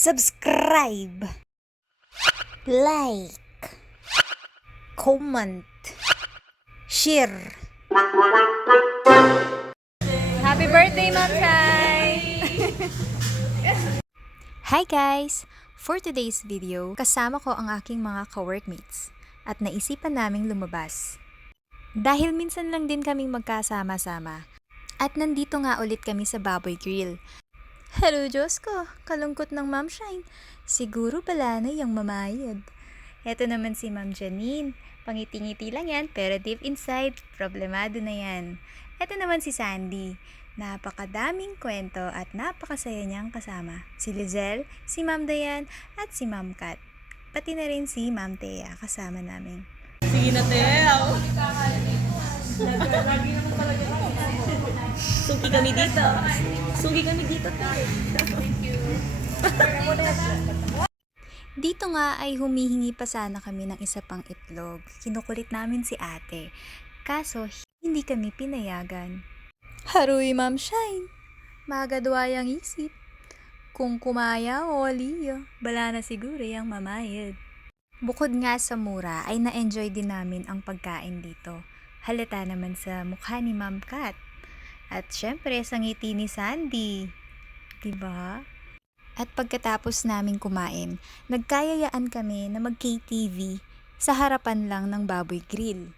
subscribe, like, comment, share. Happy birthday, Ma'am Chai! Hi guys! For today's video, kasama ko ang aking mga ka-workmates at naisipan naming lumabas. Dahil minsan lang din kaming magkasama-sama at nandito nga ulit kami sa Baboy Grill. Hello Diyos ko, kalungkot ng Ma'am Shine. Siguro pala na yung mamayad. Eto naman si Ma'am Janine. Pangiti-ngiti lang yan pero deep inside, problemado na yan. Eto naman si Sandy. Napakadaming kwento at napakasaya niyang kasama. Si Lizelle, si Ma'am Dayan at si Ma'am Kat. Pati na rin si Ma'am Thea kasama namin. Sige na, Teo! Sugi kami dito. Sugi kami dito, Teo. Dito nga ay humihingi pa sana kami ng isa pang itlog. Kinukulit namin si ate. Kaso, hindi kami pinayagan. Haruy, Ma'am Shine. Magadwayang isip. Kung kumaya o aliyo, bala na siguro yung mamayad. Bukod nga sa mura, ay na-enjoy din namin ang pagkain dito. Halata naman sa mukha ni Ma'am Kat. At syempre, sa ngiti ni Sandy. Diba? At pagkatapos namin kumain, nagkayayaan kami na mag-KTV sa harapan lang ng Baboy Grill.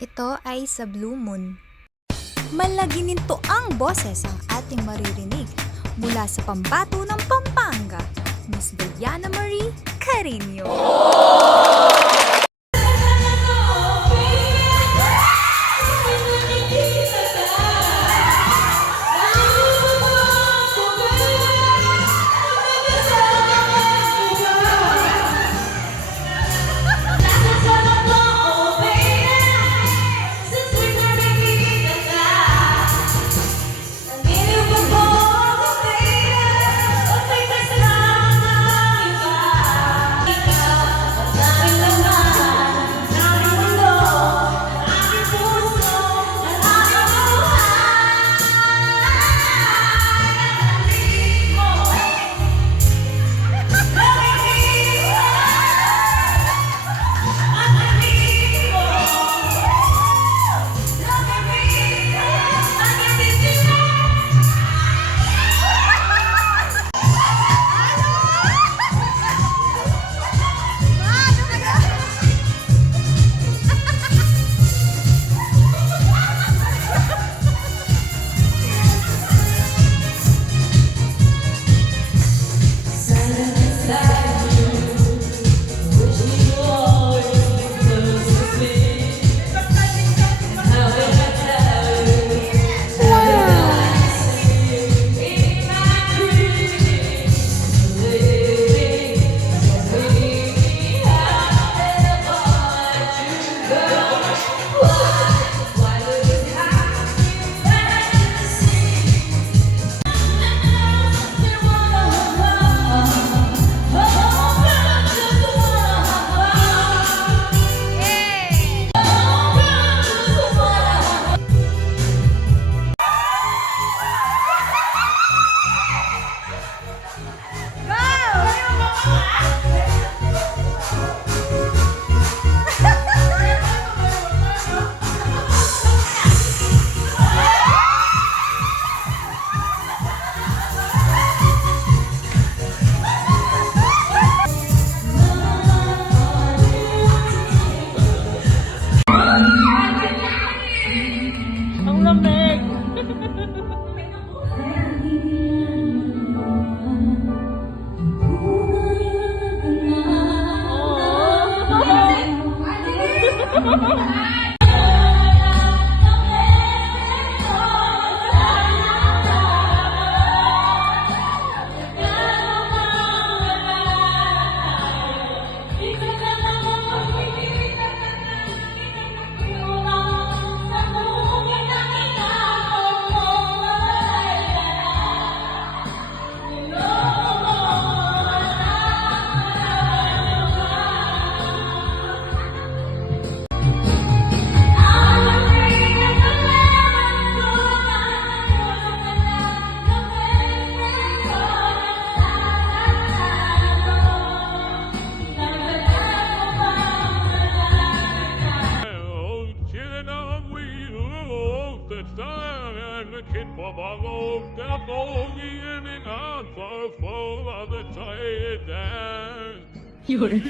Ito ay sa Blue Moon. Malagininto ang boses ang ating maririnig mula sa pambato ng Pampanga, Miss Diana Marie Carino. Kind på mange år, der får vi en ansvar for alle tider. Yun.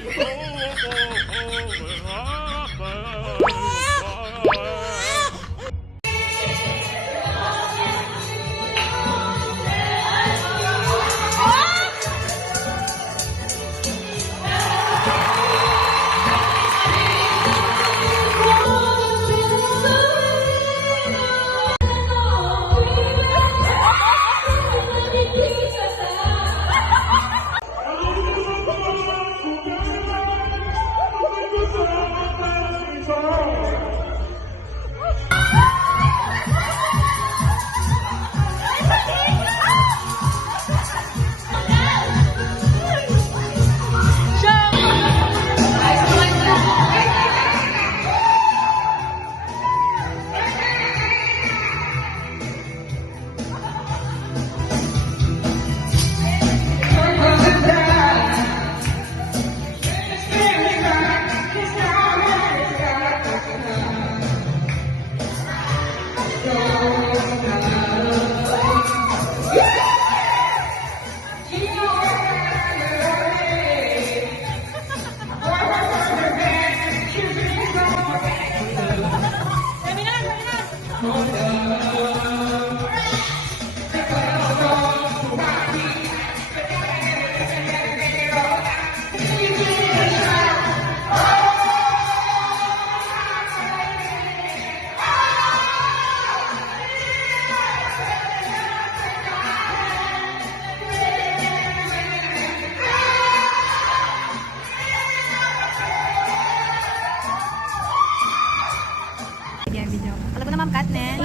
Video. Alam ko na ma'am Kat, ne?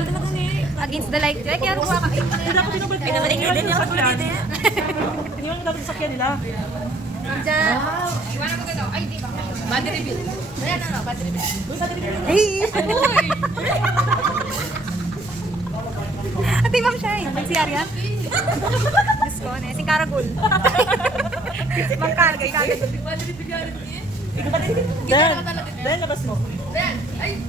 Against the light. Kaya ruwa ka. Dapat tinubad ka. Pinamaligid din ako sa dito. Hindi mo dapat sakyan nila. Diyan. Iwanan ko dito. Ay, di ba? Battery bill. Ayan na, battery bill. Hey! Ate, ma'am siya eh. Mag-CR yan? Diyos ko, ne? Sing karagul. Mang kargay, kagad. Battery bill yan. Dan, labas mo. Ay!